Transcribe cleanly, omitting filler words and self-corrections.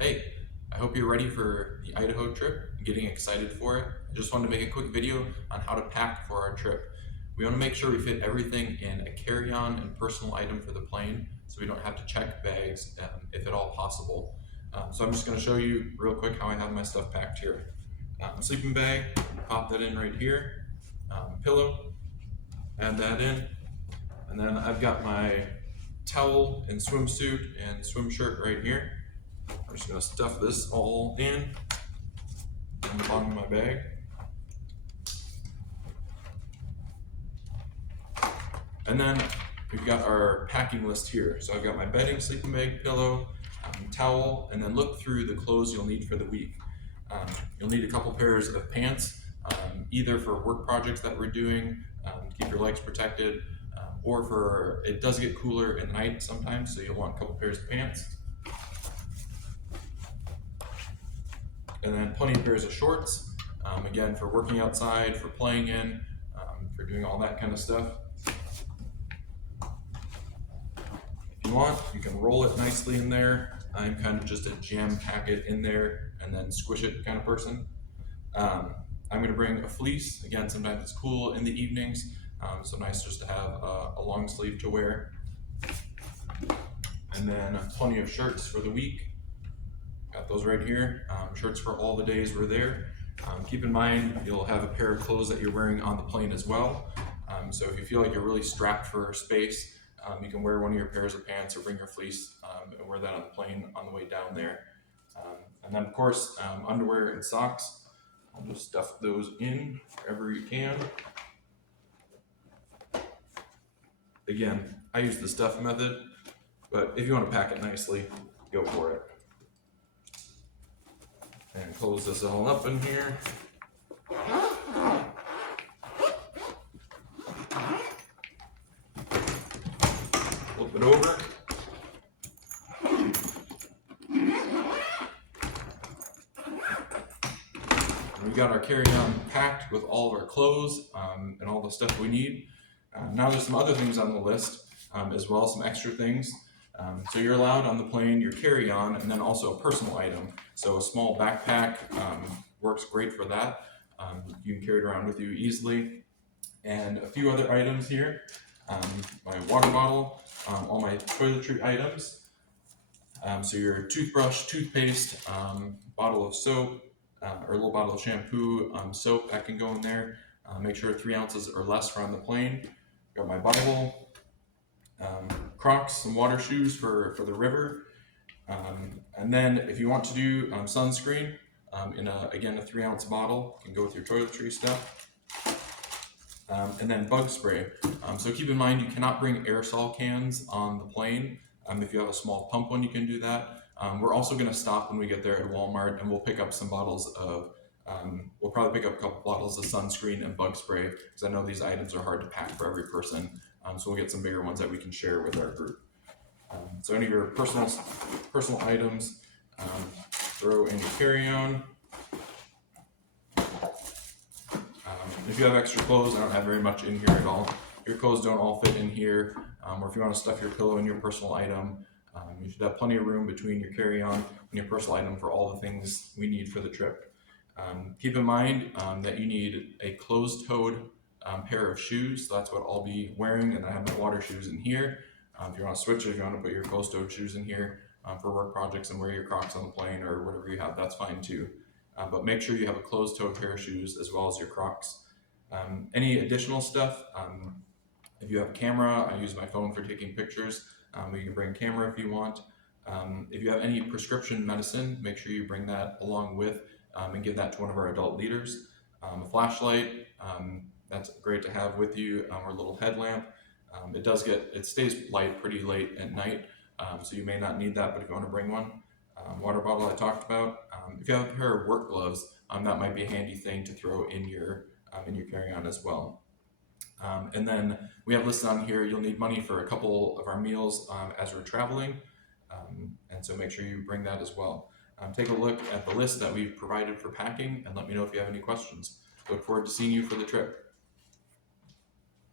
Hey, I hope you're ready for the Idaho trip and getting excited for it. I just wanted to make a quick video on how to pack for our trip. We want to make sure we fit everything in a carry-on and personal item for the plane so we don't have to check bags if at all possible. So I'm just going to show you real quick how I have my stuff packed here. Sleeping bag, pop that in right here. Pillow, add that in. And then I've got my towel and swimsuit and swim shirt right here. I'm just going to stuff this all in the bottom of my bag. And then we've got our packing list here. So I've got my bedding, sleeping bag, pillow, towel, and then look through the clothes you'll need for the week. You'll need a couple pairs of pants, either for work projects that we're doing, to keep your legs protected, or for, it does get cooler at night sometimes, so you'll want a couple pairs of pants. And then plenty of pairs of shorts, again, for working outside, for playing in, for doing all that kind of stuff. If you want, you can roll it nicely in there. I'm kind of just a jam pack it in there and then squish it kind of person. I'm going to bring a fleece. Again, sometimes it's cool in the evenings, so nice just to have a long sleeve to wear. And then plenty of shirts for the week. Got those right here. Shirts for all the days we're there. Keep in mind, you'll have a pair of clothes that you're wearing on the plane as well. So if you feel like you're really strapped for space, you can wear one of your pairs of pants or bring your fleece and wear that on the plane on the way down there. And then of course, underwear and socks. I'll just stuff those in wherever you can. Again, I use the stuff method, but if you want to pack it nicely, go for it. And close this all up in here. Flip it over. We got our carry-on packed with all of our clothes and all the stuff we need. Now there's some other things on the list as well, some extra things. So you're allowed on the plane your carry-on and then also a personal item. So a small backpack works great for that. You can carry it around with you easily. And a few other items here. My water bottle, all my toiletry items. So your toothbrush, toothpaste, bottle of soap, or a little bottle of shampoo, soap that can go in there. Make sure 3 ounces or less are on the plane. Got my Bible, Crocs, some water shoes for the river. And then if you want to do sunscreen in a 3 ounce bottle, can go with your toiletry stuff. And then bug spray. So keep in mind you cannot bring aerosol cans on the plane. If you have a small pump one, you can do that. We're also going to stop when we get there at Walmart and we'll pick up some bottles of, we'll probably pick up a couple bottles of sunscreen and bug spray because I know these items are hard to pack for every person. So we'll get some bigger ones that we can share with our group. So any of your personal items, throw in your carry-on. If you have extra clothes, I don't have very much in here at all. Your clothes don't all fit in here, or if you want to stuff your pillow in your personal item, you should have plenty of room between your carry-on and your personal item for all the things we need for the trip. Keep in mind that you need a closed-toed pair of shoes. So that's what I'll be wearing, and I have my water shoes in here. If you want to switch it, if you want to put your closed-toed shoes in here for work projects and wear your Crocs on the plane or whatever you have, that's fine too. But make sure you have a closed-toed pair of shoes as well as your Crocs. Any additional stuff, if you have a camera, I use my phone for taking pictures. You can bring a camera if you want. If you have any prescription medicine, make sure you bring that along with and give that to one of our adult leaders. A flashlight, that's great to have with you, or a little headlamp. It stays light pretty late at night, so you may not need that, but if you want to bring one. Water bottle I talked about. If you have a pair of work gloves, that might be a handy thing to throw in your carry-on as well. And then we have listed on here, you'll need money for a couple of our meals as we're traveling, and so make sure you bring that as well. Take a look at the list that we've provided for packing and let me know if you have any questions. Look forward to seeing you for the trip.